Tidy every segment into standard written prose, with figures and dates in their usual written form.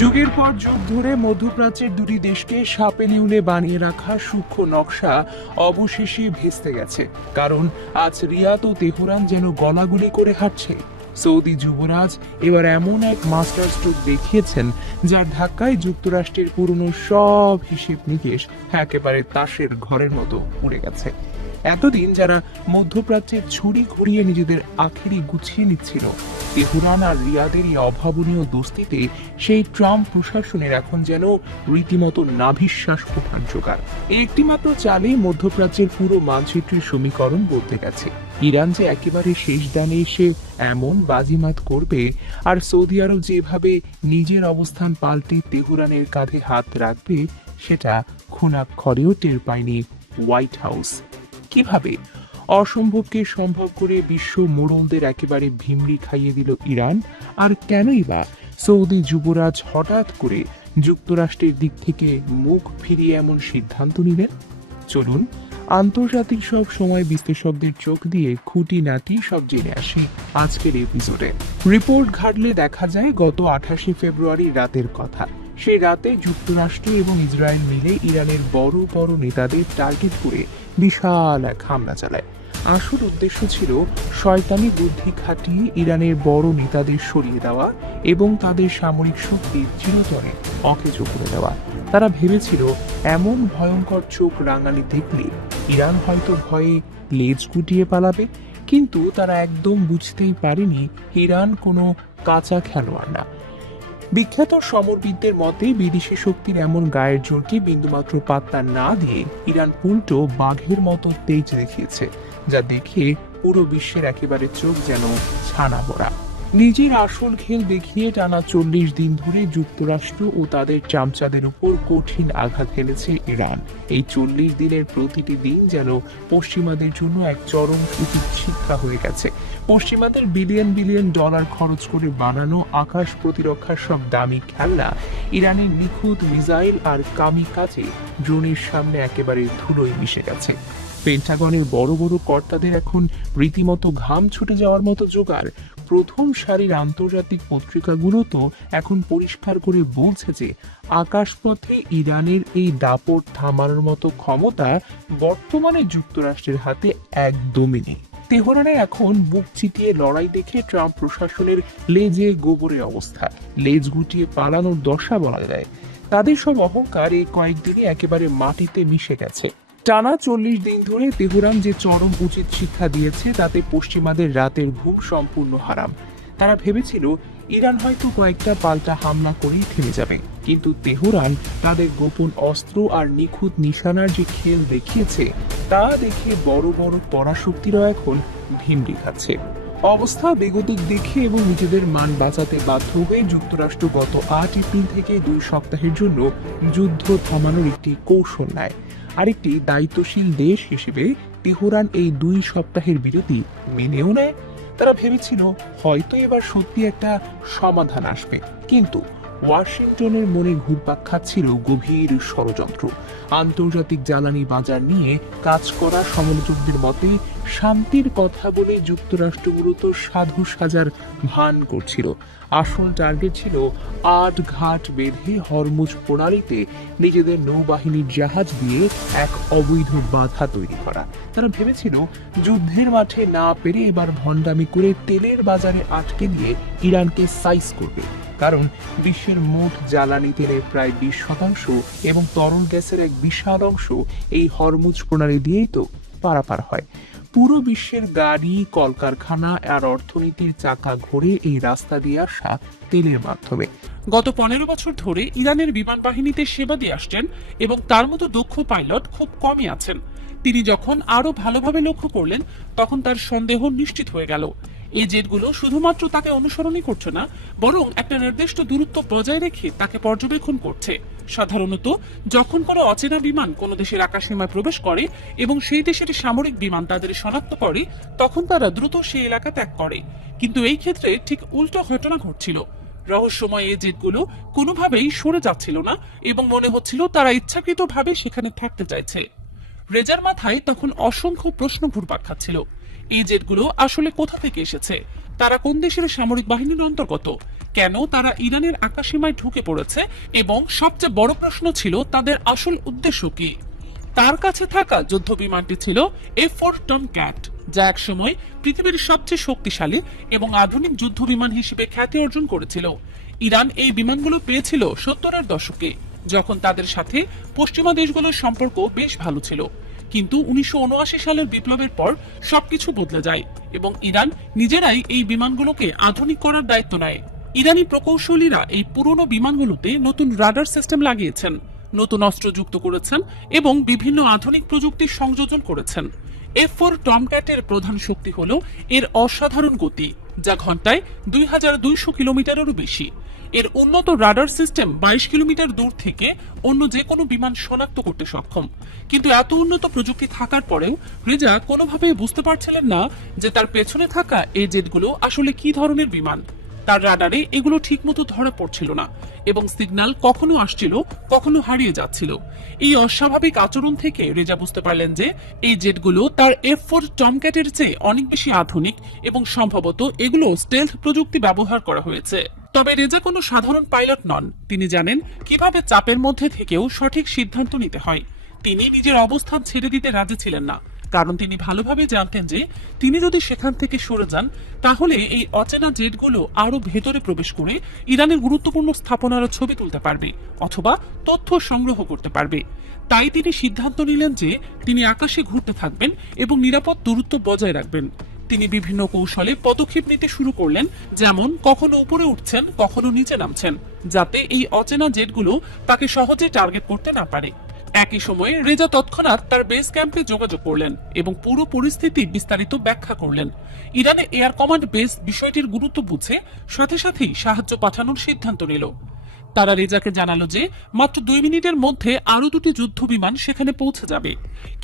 যুগের পর যুগ ধরে মধ্যপ্রাচ্যের দুটি দেশকে সাপে নেউলে বানিয়ে রাখা সূক্ষ্ম নকশা অবশেষে ভেস্তে গেছে। কারণ আজ রিয়াদ ও তেহরান যেন গলাগুলি করে হাঁটছে। সৌদি যুবরাজ এবার এমন এক মাস্টার স্ট্রোক দেখিয়েছেন, যার ধাক্কায় যুক্তরাষ্ট্রের পুরনো সব হিসেব নিকেশ একেবারে তাসের ঘরের মতো উড়ে গেছে। এতদিন যারা মধ্যপ্রাচ্যের ছুরি ঘুরিয়ে নিজেদের আখেরি গুছিয়ে নিচ্ছিল, তেহরান আর রিয়াদের এই অভাবনীয় দোস্তিতে সেই ট্রাম্প প্রশাসনের এখন যেন রীতিমতো নাভিশ্বাস ওঠার জোগাড়। এই একটিমাত্র চালে মধ্যপ্রাচ্যের পুরো মানচিত্রের সমীকরণ বদলে গেছে। ইরান যে একেবারে শেষ দানে এসে এমন বাজিমাত করবে, আর সৌদি আরব যেভাবে নিজের অবস্থান পাল্টে তেহরানের কাঁধে হাত রাখবে, সেটা খুনাক্ষরেও টের পায়নি হোয়াইট হাউস। কিভাবে অসম্ভবকে সম্ভব করে বিশ্ব মোড়লদের একেবারে ভিমড়ি খাইয়ে দিল ইরান, আর কেনই বা সৌদি যুবরাজ হঠাৎ করে যুক্তরাষ্ট্রের দিক থেকে মুখ ফিরিয়ে এমন সিদ্ধান্ত নিলেন? চলুন আন্তর্জাতিক সব সময় বিশ্লেষকদের চোখ দিয়ে খুঁটিনাটি সব জেনে আসি আজকের এপিসোডে। রিপোর্ট ঘাটলে দেখা যায় গত 28 ফেব্রুয়ারি রাতের কথা। সেই রাতে যুক্তরাষ্ট্র এবং ইসরায়েল মিলে ইরানের বড় বড় নেতাদের টার্গেট করে বিশাল এক হামলা চালায়। আসল উদ্দেশ্য ছিল শয়তানি বুদ্ধি খাটিয়ে ইরানের বড় নেতাদের সরিয়ে দেওয়া এবং তাদের সামরিক শক্তি চিরতরে অকেজো করে দেওয়া। তারা ভেবেছিল এমন ভয়ঙ্কর চোখ রাঙানি দেখলে ইরান হয়তো ভয়ে লেজ গুটিয়ে পালাবে, কিন্তু তারা একদম বুঝতেই পারেনি ইরান কোনো কাঁচা খেলোয়াড় না। বিখ্যাত সমরবিদদের মতে বিদেশি শক্তির এমন গায়ের জোরকে বিন্দুমাত্র পাত্তা না দিয়ে ইরান উল্টো বাঘের মতো তেজ দেখিয়েছে, যা দেখে পুরো বিশ্বের একেবারে চোখ যেন ছানা বড়া। নিজের আসল খেল দেখিয়ে টানা 40 দিন ধরে যুক্তরাষ্ট্র ও তাদের চামচাদের উপর কঠিন আঘাত হেনেছে ইরান। এই 40 দিনের প্রতিটি দিন যেন পশ্চিমাদের জন্য এক চরম উচিত শিক্ষা হয়ে গেছে। পশ্চিমাদের বিলিয়ন বিলিয়ন ডলার খরচ করে বানানো আকাশ প্রতিরক্ষার সব দামি খেলনা ইরানের নিখুঁত মিসাইল আর কামিকাজে ড্রোনের সামনে একেবারে ধুলোয় মিশে গেছে। পেন্টাগনের বড় বড় কর্তাদের এখন রীতিমতো ঘাম ছুটে যাওয়ার মতো জোগাড়। প্রথম সারির আন্তর্জাতিক পত্রিকাগুলো তো এখন পরিষ্কার করে বলছে যে আকাশপথে ইরানের এই দাপট থামানোর মতো ক্ষমতা বর্তমানে যুক্তরাষ্ট্রের হাতে একদমই নেই। তেহরানের এখন বুক চিতিয়ে লড়াই দেখে ট্রাম্প প্রশাসনের লেজে গোবরে অবস্থা, লেজ গুটিয়ে পালানোর দশা বলা যায়। তাদের সব অহংকার এই কয়েকদিনে একেবারে মাটিতে মিশে গেছে। টানা 40 দিন ধরে তেহরান যে চরম উচিত শিক্ষা দিয়েছে, তাতে পশ্চিমাদের রাতের ঘুম সম্পূর্ণ হারাম। তারা ভেবেছিল ইরান হয়তো কয়েকটা পাল্টা হামলা করেই থেমে যাবে, কিন্তু তেহরান তাদের গোপন অস্ত্র আর নিখুঁত নিশানার যে খেল দেখিয়েছে, তা দেখে বড় বড় পরাশক্তিরাও এখন ভিমড়ি খাচ্ছে। অবস্থা বেগতিক দেখে এবং নিজেদের মান বাঁচাতে বাধ্য হয়ে যুক্তরাষ্ট্র গত 8 এপ্রিল থেকে 2 সপ্তাহের জন্য যুদ্ধ থামানোর একটি কৌশল নেয়। আরেকটি দায়িত্বশীল দেশ হিসেবে তেহরান এই 2 সপ্তাহের বিরতি মেনেও নেয়। তারা ভেবেছিল হয়তো এবার সত্যি একটা সমাধান আসবে, কিন্তু ওয়াশিংটনের মনে ঘুরপাক খাচ্ছিল গভীর ষড়যন্ত্র। আন্তর্জাতিক জ্বালানি বাজার নিয়ে কাজ করা সমালোচকদের মতে শান্তির কথা বলে যুক্তরাষ্ট্র মূলত সাধু সাজার ভান করছিল। আসল টার্গেট ছিল 8 ঘাট বেঁধে হরমুজ প্রণালীতে নিজেদের নৌবাহিনীর জাহাজ দিয়ে এক অবৈধ বাধা তৈরি করা। তারা ভেবেছিল যুদ্ধের মাঠে না পেরে এবার ভণ্ডামি করে তেলের বাজারে আটকে দিয়ে ইরানকে সাইজ করবে, কারণ বিশ্বের মোট জ্বালানি তেলের প্রায় 20% এবং তরল গ্যাসের এক বিশাল অংশ এই হরমুজ প্রণালী দিয়েই তো পারাপার হয়। পুরো বিশ্বের গাড়ি, কলকারখানা আর অর্থনীতির চাকা ঘোরে এই রাস্তা দিয়ে আসা তেলের মাধ্যমে। গত 15 বছর ধরে ইরানের বিমান বাহিনীতে সেবা দিয়ে আসছেন এবং তার মতো দক্ষ পাইলট খুব কমই আছেন। তিনি যখন আরো ভালোভাবে লক্ষ্য করলেন, তখন তার সন্দেহ নিশ্চিত হয়ে গেল। এই জেটগুলো শুধুমাত্র তাকে অনুসরণই করছে না, বরং একটা নির্দিষ্ট দূরত্ব বজায় রেখে তাকে পর্যবেক্ষণ করছে। সাধারণত যখন কোনো অচেনা বিমান কোনো দেশের আকাশসীমায় প্রবেশ করে এবং সেই দেশের সামরিক বিমান তাদের শনাক্ত করে, তখন তারা দ্রুত সেই এলাকা ত্যাগ করে। কিন্তু এই ক্ষেত্রে ঠিক উল্টো ঘটনা ঘটছিল। রহস্যময় এই জেটগুলো কোনোভাবেই সরে যাচ্ছিল না এবং মনে হচ্ছিল তারা ইচ্ছাকৃতভাবে সেখানে থাকতে চাইছে। রেজার মাথায় তখন অসংখ্য প্রশ্ন ঘুরপাক খাচ্ছিল। এই জেটগুলো আসলে কোথা থেকে এসেছে? তারা কোন দেশের সামরিক বাহিনীর অন্তর্গত? কেন তারা ইরানের আকাশসীমায় ঢুকে পড়েছে এবং সবচেয়ে বড় প্রশ্ন ছিল তাদের আসল উদ্দেশ্য কি। তার কাছে থাকা যুদ্ধ বিমানটি ছিল F4 টমক্যাট, যা একসময় পৃথিবীর সবচেয়ে শক্তিশালী এবং আধুনিক যুদ্ধ বিমান হিসেবে খ্যাতি অর্জন করেছিল। ইরান এই বিমানগুলো পেয়েছিল 70-এর দশকে, যখন তাদের সাথে পশ্চিমা দেশগুলোর সম্পর্ক বেশ ভালো ছিল। কিন্তু 1979 সালের বিপ্লবের পর সবকিছু বদলে যায় এবং ইরান নিজেরাই এই বিমানগুলোকে আধুনিক করার দায়িত্ব নেয়। ইরানি প্রকৌশলীরা এই পুরনো বিমানগুলোতে নতুন রাডার সিস্টেম লাগিয়েছেন, নতুন অস্ত্র যুক্ত করেছেন এবং বিভিন্ন আধুনিক প্রযুক্তির সংযোজন করেছেন। F4 টমক্যাটের প্রধান শক্তি হল এর অসাধারণ গতি, যা ঘন্টায় 2200 কিলোমিটারেরও বেশি। এর উন্নত রাডার সিস্টেম 22 কিলোমিটার দূর থেকে অন্য যে কোনো বিমান শনাক্ত করতে সক্ষম। কিন্তু এত উন্নত প্রযুক্তি থাকার পরেও রেজা কোনোভাবেই বুঝতে পারছিলেন না যে তার পেছনে থাকা এই জেটগুলো আসলে কি ধরনের বিমান। তার রাডারে এগুলো ঠিকমতো ধরা পড়ছিল না এবং সিগন্যাল কখনো আসছিল, কখনো হারিয়ে যাচ্ছিল। এই অস্বাভাবিক আচরণ থেকে রেজা বুঝতে পারলেন যে এই জেটগুলো তার F4 টমক্যাটের চেয়ে অনেক বেশি আধুনিক এবং সম্ভবত এগুলো স্টেলথ প্রযুক্তি ব্যবহার করা হয়েছে। তবে রেজা কোনো সাধারণ পাইলট নন। তিনি জানেন কিভাবে চাপের মধ্যে থেকেও সঠিক সিদ্ধান্ত নিতে হয়। তিনি নিজের অবস্থান ছেড়ে দিতে রাজি ছিলেন না, কারণ তিনি ভালোভাবে জানতেন যে তিনি যদি সেখান থেকে সরে যান তাহলে এই অচেনা জেটগুলো আরো ভেতরে প্রবেশ করে ইরানের গুরুত্বপূর্ণ স্থাপনার ছবি তুলতে পারবে অথবা তথ্য সংগ্রহ করতে পারবে। তাই তিনি সিদ্ধান্ত নিলেন যে তিনি আকাশে ঘুরতে থাকবেন এবং নিরাপদ দূরত্ব বজায় রাখবেন। তিনি বিভিন্ন কৌশলে পদক্ষেপ নিতে শুরু করলেন, যেমন কখনো উপরে উঠছেন, কখনো নিচে নামছেন, যাতে এই অচেনা জেটগুলো তাকে সহজে টার্গেট করতে না পারে। একই সময়ে রেজা তৎক্ষণাৎ তার বেস ক্যাম্পে যোগাযোগ করলেন এবং পুরো পরিস্থিতি বিস্তারিত ব্যাখ্যা করলেন। ইরানে এয়ার কমান্ড বেস বিষয়টির গুরুত্ব বুঝে সাথে সাথেই সাহায্য পাঠানোর সিদ্ধান্ত নিল। তারা রেজাকে জানালো যে মাত্র 2 মিনিটের মধ্যে আরো 2টি যুদ্ধ বিমান সেখানে পৌঁছে যাবে।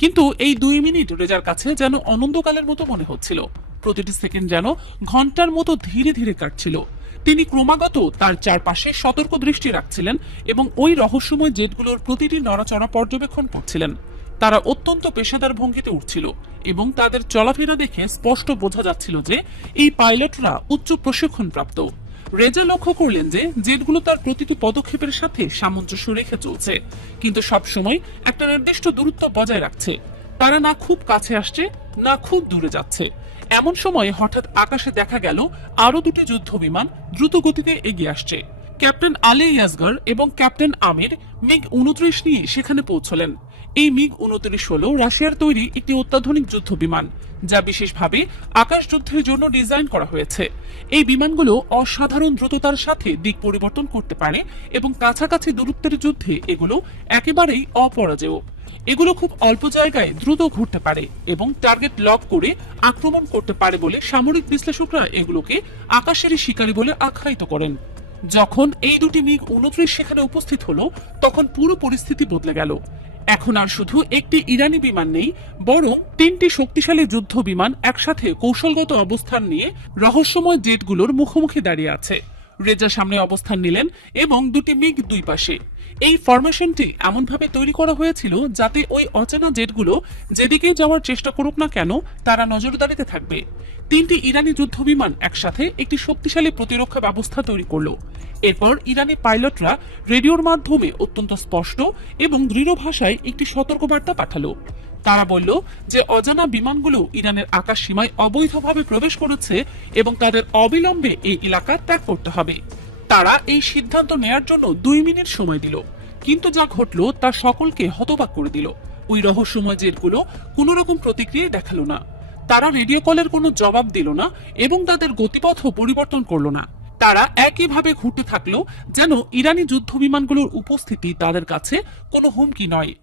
কিন্তু এই 2 মিনিট রেজার কাছে যেন অনন্তকালের মতো মনে হচ্ছিল। প্রতিটি সেকেন্ড যেন ঘন্টার মতো ধীরে ধীরে কাটছিল। তিনি ক্রমাগত তার চারপাশে সতর্ক দৃষ্টি রাখছিলেন এবং ওই রহস্যময় জেটগুলোর প্রতিটি নড়াচড়া পর্যবেক্ষণ করছিলেন। তারা অত্যন্ত পেশাদার ভঙ্গিতে উঠছিল এবং তাদের চলাফেরা দেখে স্পষ্ট বোঝা যাচ্ছিল যে এই পাইলটরা উচ্চ প্রশিক্ষণপ্রাপ্ত। রেজা লক্ষ্য করলেন যে জেটগুলো তার প্রতিটি পদক্ষেপের সাথে সামঞ্জস্য রেখে চলছে, কিন্তু সবসময় একটা নির্দিষ্ট দূরত্ব বজায় রাখছে। তারা না খুব কাছে আসছে, না খুব দূরে যাচ্ছে। এমন সময় হঠাৎ আকাশে দেখা গেল আরো 2টি যুদ্ধ বিমান দ্রুত গতিতে এগিয়ে আসছে। ক্যাপ্টেন আলী ইয়াসগর এবং ক্যাপ্টেন আমির MiG-29 নিয়ে সেখানে পৌঁছলেন। এই MiG-29 হল রাশিয়ার তৈরি একটি অত্যাধুনিক যুদ্ধ বিমান, যা বিশেষভাবে আকাশ যুদ্ধের জন্য ডিজাইন করা হয়েছে। এই বিমানগুলো অসাধারণ দ্রুততার সাথে দিক পরিবর্তন করতে পারে এবং কাছাকাছি দূরত্বের যুদ্ধে এগুলো একেবারেই অপরাজেয়। এগুলো খুব অল্প জায়গায় দ্রুত ঘুরতে পারে এবং টার্গেট লক করে আক্রমণ করতে পারে বলে সামরিক বিশ্লেষকরা এগুলোকে আকাশের শিকারী বলে আখ্যায়িত করেন। যখন এই 2টি MiG-29 সেখানে উপস্থিত হলো, তখন পুরো পরিস্থিতি বদলে গেল। এখন আর শুধু একটি ইরানি বিমান নেই, বরং 3টি শক্তিশালী যুদ্ধ বিমান একসাথে কৌশলগত অবস্থান নিয়ে রহস্যময় জেটগুলোর মুখোমুখি দাঁড়িয়ে আছে। রেজা সামনে অবস্থান নিলেন এবং 2টি MiG দুই পাশে। এই ফরমেশনটি এমনভাবে তৈরি করা হয়েছিল যাতে ওই অচেনা জেটগুলো যেদিকে যাওয়ার চেষ্টা করুক না কেন তারা নজরদারিতে থাকবে। 3টি ইরানি যুদ্ধ বিমান একসাথে একটি শক্তিশালী প্রতিরক্ষা ব্যবস্থা তৈরি করলো। এরপর ইরানি পাইলটরা রেডিওর মাধ্যমে অত্যন্ত স্পষ্ট এবং দৃঢ় ভাষায় একটি সতর্কবার্তা পাঠালো। তারা বলল যে অজানা বিমানগুলো ইরানের আকাশ সীমায় অবৈধভাবে প্রবেশ করেছে এবং তাদের অবিলম্বে এই এলাকা ত্যাগ করতে হবে। তারা এই সিদ্ধান্ত নেয়ার জন্য 2 মিনিট সময় দিল, কিন্তু যা ঘটলো তা সকলকে হতবাক করে দিল। ওই রহস্যময় জেটগুলো কোনো রকম প্রতিক্রিয়া দেখালো না। তারা রেডিও কলের কোনো জবাব দিল না এবং তাদের গতিপথও পরিবর্তন করলো না। তারা একইভাবে ঘুরতে থাকলো, যেন ইরানি যুদ্ধ বিমানগুলোর উপস্থিতি তাদের কাছে কোনো হুমকি নয়।